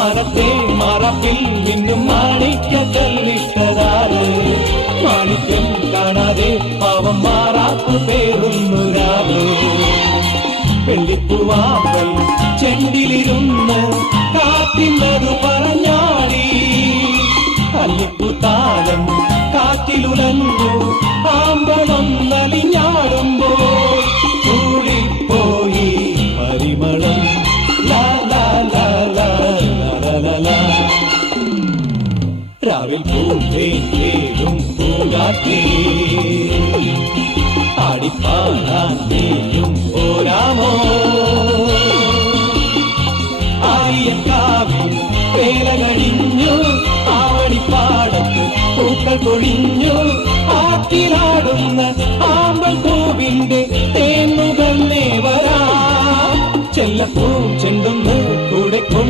മാനത്തെ മറപ്പിൽ നിന്നും മാണിക്യ കല്ലിട്ടതാറ് മാണിക്യം കാണാതെ പാവം മാറാത്തു പേറുന്നൊരാറ് വെള്ളിപ്പൂവാമ്പൽ ചെണ്ടിലിരുന്ന് കാറ്റില്ലതു പറഞ്ഞാടി അല്ലിപ്പൂത്താലം കാറ്റിലുലഞ്ഞു ആമ്പളൊന്നലിഞ്ഞാടുമ്പോൾ കൂടിപ്പോയി പരിമളം ലാ ലാ ലാ ലാ ലാ ലാ. രാവിൽ പൂന്തേനും പൂങ്കാറ്റേ ആടിപ്പാടാൻ നീയും പോരാമോ ആര്യക്കാവിൽ വേല കഴിഞ്ഞു ആവണിപ്പാടത്ത് പൂക്കൾ കൊഴിഞ്ഞു ആറ്റിലാടുന്ന ആമ്പൽ പൂവിന്റെ തേന്നുകന്നേ വരാ ചെല്ലപ്പൂ